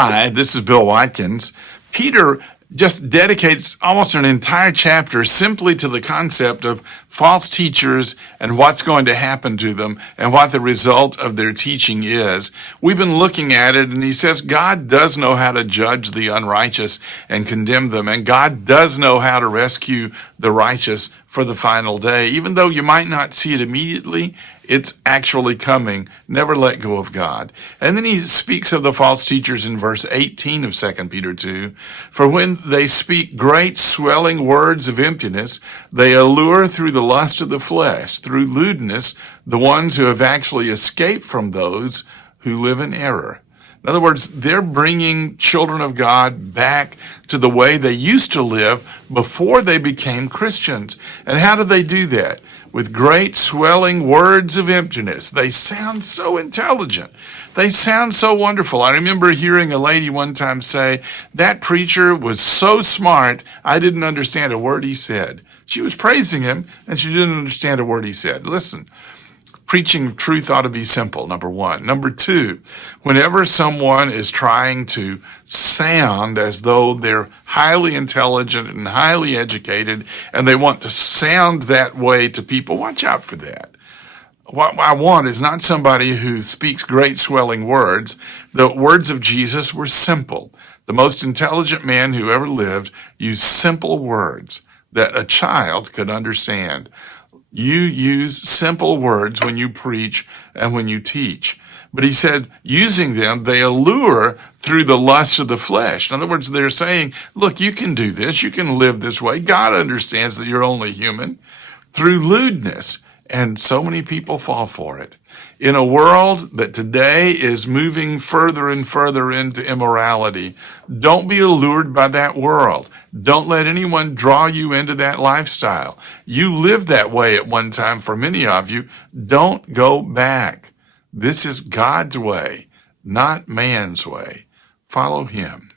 Hi, this is Bill Watkins. Peter just dedicates almost an entire chapter simply to the concept of false teachers and what's going to happen to them and what the result of their teaching is. We've been looking at it, and he says God does know how to judge the unrighteous and condemn them, and God does know how to rescue the righteous for the final day. Even though you might not see it immediately, it's actually coming. Never let go of God. And then he speaks of the false teachers in verse 18 of 2 Peter 2. For when they speak great swelling words of emptiness, they allure through the lust of the flesh, through lewdness, the ones who have actually escaped from those who live in error. In other words, they're bringing children of God back to the way they used to live before they became Christians. And how do they do that? With great swelling words of emptiness. They sound so intelligent. They sound so wonderful. I remember hearing a lady one time say, that preacher was so smart, I didn't understand a word he said. She was praising him, and she didn't understand a word he said. Listen. Preaching of truth ought to be simple, number one. Number two, whenever someone is trying to sound as though they're highly intelligent and highly educated, and they want to sound that way to people, watch out for that. What I want is not somebody who speaks great swelling words. The words of Jesus were simple. The most intelligent man who ever lived used simple words that a child could understand. You use simple words when you preach and when you teach. But he said, using them, they allure through the lust of the flesh. In other words, they're saying, look, you can do this. You can live this way. God understands that you're only human. Through lewdness. And so many people fall for it. In a world that today is moving further and further into immorality, don't be allured by that world. Don't let anyone draw you into that lifestyle. You lived that way at one time for many of you. Don't go back. This is God's way, not man's way. Follow him.